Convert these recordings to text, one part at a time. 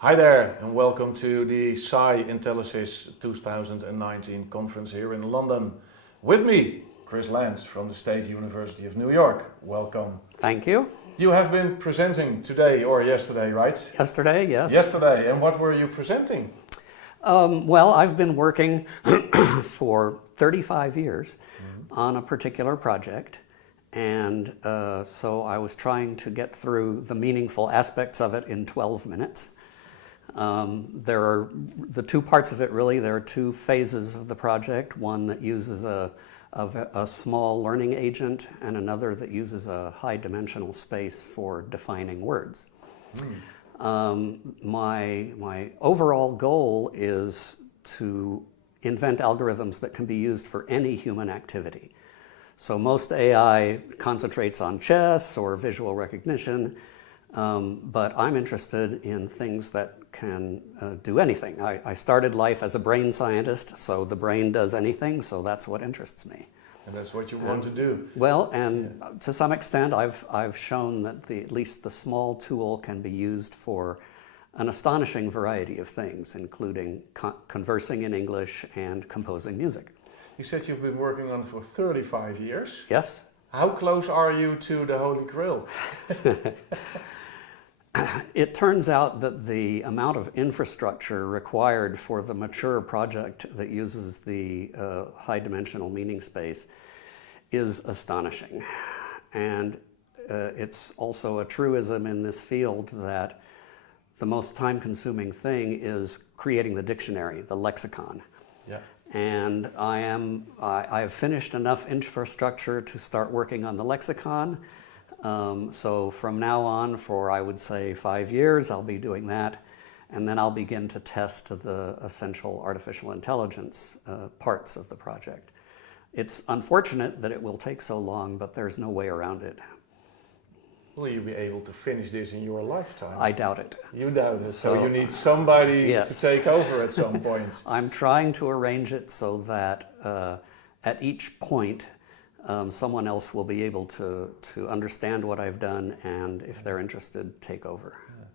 Hi there, and welcome to the SciIntellisys 2019 conference here in London. With me, Chris Lanz from the State University of New York. Welcome. Thank you. You have been presenting today or yesterday, right? Yesterday, yes. Yesterday, and what were you presenting? Well, I've been working for 35 years on a particular project, and so I was trying to get through the meaningful aspects of it in 12 minutes. There are the two parts of it really. There are two phases of the project, one that uses a small learning agent and another that uses a high dimensional space for defining words. My overall goal is to invent algorithms that can be used for any human activity. So most AI concentrates on chess or visual recognition, but I'm interested in things that can do anything. I started life as a brain scientist, so the brain does anything, so that's what interests me. And that's what you want to do. Well, and to some extent I've shown that at least the small tool can be used for an astonishing variety of things, including conversing in English and composing music. You said you've been working on it for 35 years. Yes. How close are you to the Holy Grail? It turns out that the amount of infrastructure required for the mature project that uses the high dimensional meaning space is astonishing. And it's also a truism in this field that the most time-consuming thing is creating the dictionary, the lexicon. Yeah. And I've finished enough infrastructure to start working on the lexicon. So from now on, for I would say 5 years, I'll be doing that, and then I'll begin to test the essential artificial intelligence parts of the project. It's unfortunate that it will take so long, but there's no way around it. Will you be able to finish this in your lifetime? I doubt it. You doubt it, so you need somebody yes. to take over at some point. I'm trying to arrange it so that at each point, someone else will be able to understand what I've done, and if they're interested, take over. Yeah.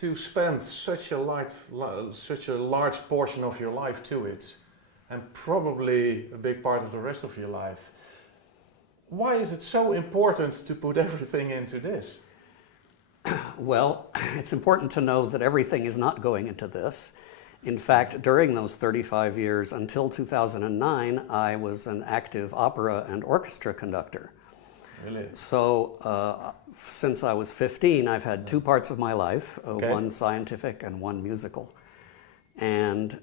To spend such a large portion of your life to it, and probably a big part of the rest of your life, why is it so important to put everything into this? Well, it's important to know that everything is not going into this. In fact, during those 35 years, until 2009, I was an active opera and orchestra conductor. Really? So since I was 15, I've had two parts of my life, Okay. one scientific and one musical. And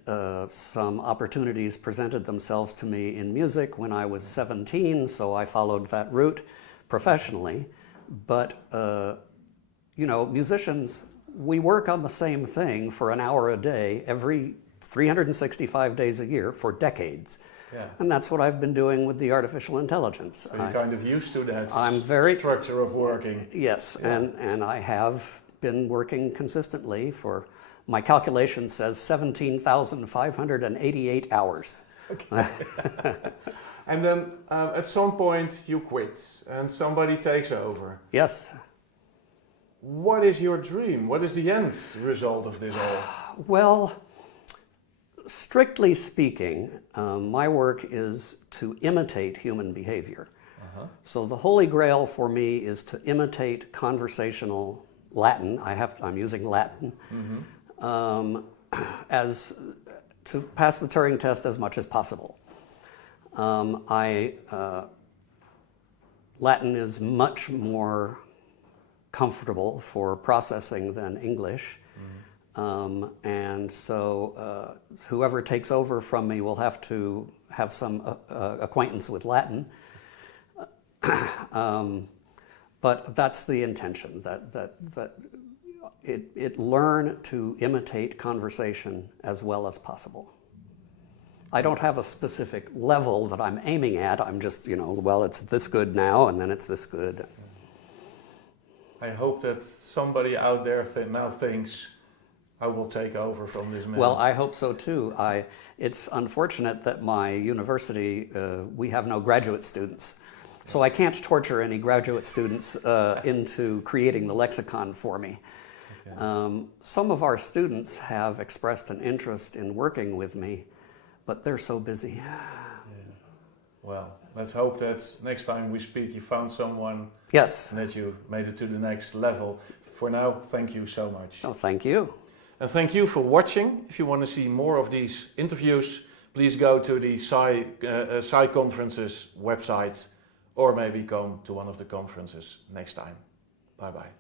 some opportunities presented themselves to me in music when I was 17, so I followed that route professionally. But, you know, musicians, we work on the same thing for an hour a day, every 365 days a year for decades. Yeah. And that's what I've been doing with the artificial intelligence. So you're kind of used to that structure of working. Yes, yeah. and I have been working consistently for, my calculation says 17,588 hours. Okay. And then at some point you quit and somebody takes over. Yes. What is your dream? What is the end result of this all? Well, strictly speaking, my work is to imitate human behavior. So the Holy Grail for me is to imitate conversational Latin. I'm using Latin as to pass the Turing test as much as possible. Latin is much more comfortable for processing than English. And so whoever takes over from me will have to have some acquaintance with Latin. But that's the intention, that it learn to imitate conversation as well as possible. I don't have a specific level that I'm aiming at. I'm just, you know, well, it's this good now, and then it's this good. I hope that somebody out there now thinks, I will take over from this man. Well, I hope so too. It's unfortunate that my university, we have no graduate students. So I can't torture any graduate students into creating the lexicon for me. Some of our students have expressed an interest in working with me, but they're so busy. Well, let's hope that next time we speak you found someone. Yes. And that you made it to the next level. For now, thank you so much. Oh, thank you. And thank you for watching. If you want to see more of these interviews, please go to the Sci Conferences website, or maybe come to one of the conferences next time. Bye-bye.